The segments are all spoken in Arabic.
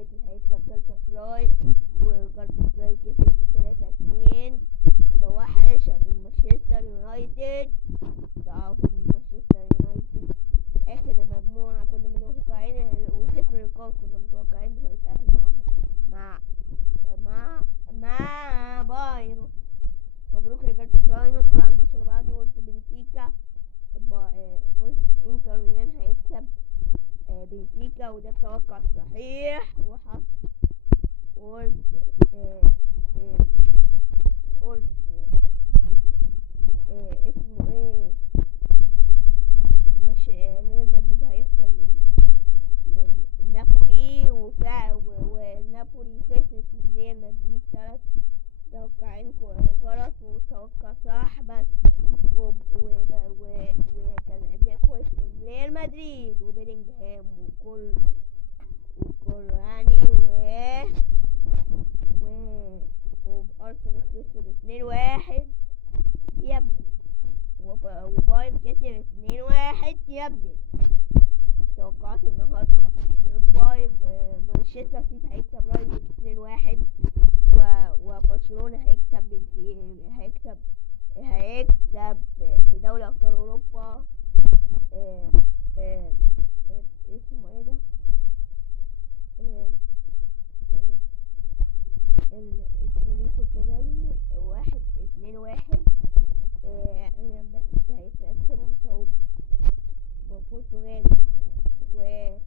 يونايتد هيكسب جالتاسراي، وجالتاسراي كسب 3-2 بوحش من مانشستر يونايتد. ضعف مانشستر يونايتد اخر المجموعة كنا متوقعين، وصفر نقاط كنا متوقعين انه هيتأهل مع مع مع بايرن. مبروك لجالتاسراي. ندخل على الماتش اللي بعده، قلت بنفيكا. قلت انتر ميلان هيكسب بنفيكا، وده التوقع الصحيح وحصل. قلت قلت اسمه ايه، مش ريال مدريد هيخسر من نابولي، ونابولي خسرت من ريال مدريد 3 توقعين غلط وتوقع صح بس. وكان اداء كويس من ريال مدريد وبيلينغهام وكل يعني وارسنال خسر 2-1 يا ابني، وبايرن كسب 2-1 يا ابني. توقعات النهارده بقى، بايرن مانشستر سيتي هيكسب رايزك 2-1، وبرشلونة هيكسب في دوري ابطال اوروبا. اسمه ايه ده، الفريق البرتغالي 2-1 هيكسبوا بصعوبة البرتغالي ده يعني.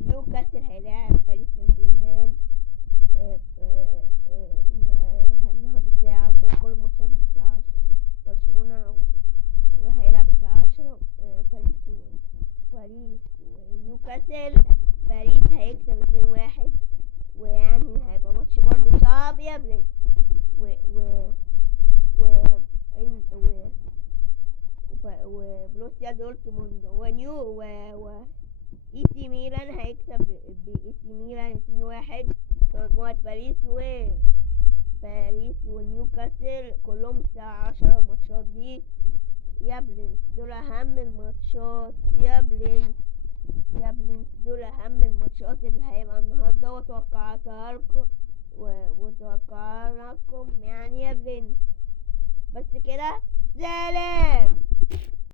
نيوكاسل هيلاعب باريس سان جيرمان النهارده الساعة 10. كل الماتشات الساعة 10. برشلونة وهيلعب الساعة 10. باريس ونيوكاسل. باريس هيكسب 2-1، ويعني هيبقى ماتش برضه صعب يا بلاد. وبروسيا دورتموند ونيو اي سي ميلان هيكسب باي سي ميلان 2-1 في مجموعة باريس ونيوكاسل. كلهم الساعة 10 الماتشات دي يا برنس. دول اهم الماتشات يا برنس، دول اهم الماتشات اللي هيبقى النهارده، وتوقعاتها لكم يعني يا برنس. بس كده، سلام.